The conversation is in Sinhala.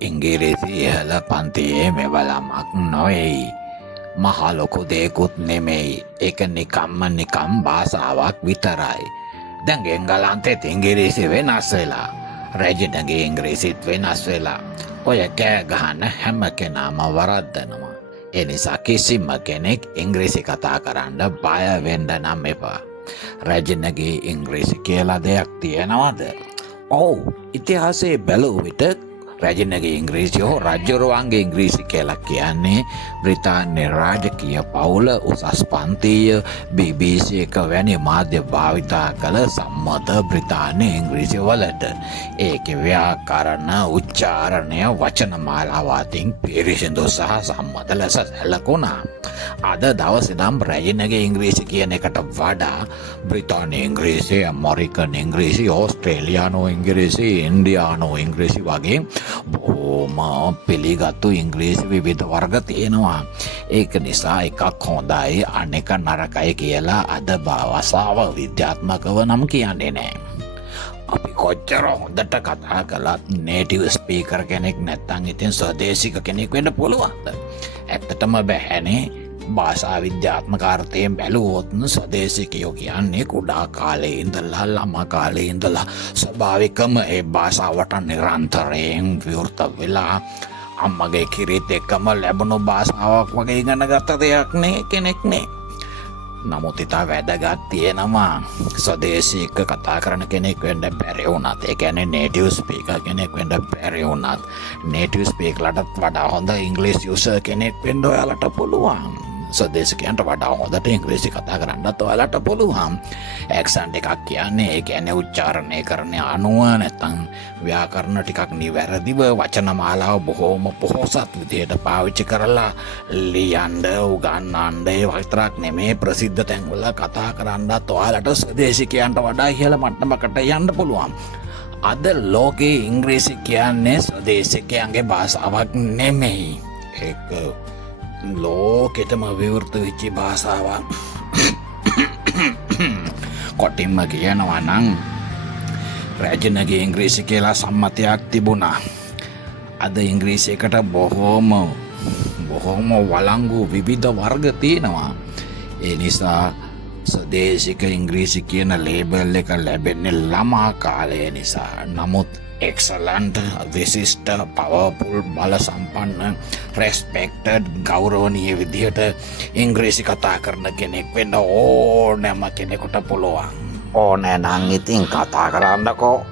ඉංගිරිසි ඉහළ පන්තියේ මෙවලමක් නොවෙයි. මහා ලොකු දෙයකුත් නෙමෙයි. ඒක නිකම් භාෂාවක් විතරයි. දැන් එංගලන්තෙත් ඉංගිරිසි වෙනස් වෙලා. රෙජිනගේ ඉංග්‍රීසිත් වෙනස් වෙලා. ඔය කෑ ගහන හැම කෙනාම වරද්දනවා. ඒ නිසා කිසිම කෙනෙක් ඉංග්‍රීසි කතා කරන්න බය වෙන්න නම් එපා. රෙජිනගේ ඉංග්‍රීසි කියලා දෙයක් තියෙනවද? ඔව්, ඉතිහාසයේ බැලුව විට රැජිනගේ ඉංග්‍රීසි හෝ රජ්ජුරුවන්ගේ ඉංග්‍රීසි කියලා කියන්නේ බ්‍රිතාන්‍ය රාජකීය පවුල උසස් පන්තිය BBC එක වැනි මාධ්‍ය භාවිතා කළ සම්මත බ්‍රිතාන්‍ය ඉංග්‍රීසි වලට. ඒකේ ව්‍යාකරණ උච්චාරණය වචනමාලාව අතින් පිරිසිදු සහ සම්මත ලෙස සැලකුණා. අද දවසේ නම් රැජිනගේ ඉංග්‍රීසි කියන එකට වඩා බ්‍රිතාන්‍ය ඉංග්‍රීසි, ඇමරිකන් ඉංග්‍රීසි, ඕස්ට්‍රේලියානු ඉංග්‍රීසි, ඉන්දියානු ඉංග්‍රීසි වගේ බොහොම පිළිගත්තු ඉංග්‍රීසි විවිධ වර්ග තියෙනවා. ඒක නිසා එකක් හොඳයි අනෙක නරකයි කියලා අද භාෂාව විද්‍යාත්මකව නම් කියන්නේ නෑ. අපි කොච්චර හොඳට කතා කළත් නේටිව් ස්පීකර් කෙනෙක් නැත්තම් ඉතින් ස්වදේශික කෙනෙක් වෙන්න පුළුවන්ද? ඇත්තටම බැහැනේ. භාෂා විද්‍යාත්මක අර්ථයෙන් බැලුවොත් ස්වදේශිකයෝ කියන්නේ කුඩා කාලේ ඉඳලා ළමා කාලේ ඉඳලා ස්වභාවිකම ඒ භාෂාවට නිරන්තරයෙන් විවෘත වෙලා අම්මගේ කිරිත් එක්කම ලැබුණු භාෂාවක් වගේ ඉගෙන ගත්ත දෙයක් නේ කෙනෙක් නේ. නමුත් ඉතා වැදගත් තියෙනවා ස්වදේශික කතා කරන කෙනෙක් වෙන්න බැරි වුණත්, ඒ කියන්නේ නේටිව් ස්පීකර් කෙනෙක් වෙන්න බැරි වුණත්, නේටිව් ස්පීකර්ලටත් වඩා හොඳ ඉංග්‍රීසි යුසර් කෙනෙක් වෙන්න ඔයාලට පුළුවන්. ස්වදේශිකයන්ට වඩා හොඳට ඉංග්‍රීසි කතා කරන්නත් ඔයාලට පුළුවන්. ඇක්සන්ට් එකක් කියන්නේ ඒ කියන්නේ උච්චාරණය කරන අනුව නැත්තම් ව්‍යාකරණ ටිකක් නිවැරදිව වචනමාලාව බොහොම පොහොසත් විදියට පාවිච්චි කරලා ලියන්න උගන්වන්න ඒ විතරක් නෙමේ ප්‍රසිද්ධ තැන්වල කතා කරන්නත් ඔයාලට ස්වදේශිකයන්ට වඩා ඉහළ මට්ටමකට යන්න පුළුවන්. අද ලෝකේ ඉංග්‍රීසි කියන්නේ ස්වදේශිකයන්ගේ භාෂාවක් නෙමෙයි. ඒක ලෝකෙටම විවෘත වෙච්ච භාෂාවක්. කොටින්ම කියනවා නම් රැජිනගේ ඉංග්‍රීසි කියලා සම්මතයක් තිබුණා. අද ඉංග්‍රීසි එකට බොහොම වළංගු විවිධ වර්ග තියෙනවා. ඒ නිසා ස්වදේශික ඉංග්‍රීසි කියන ලේබල් එක ලැබෙන්නේ ළමා කාලය නිසා. නමුත් excellent, විශිෂ්ට, පවර්ෆුල්, බල සම්පන්න, රෙස්පෙක්ටඩ්, ගෞරවනීය විදිහට ඉංග්‍රීසි කතා කරන කෙනෙක් වෙන්න ඕනෑම කෙනෙකුට පුළුවන්. ඕනෑ නම් ඉතින් කතා කරන්නකෝ.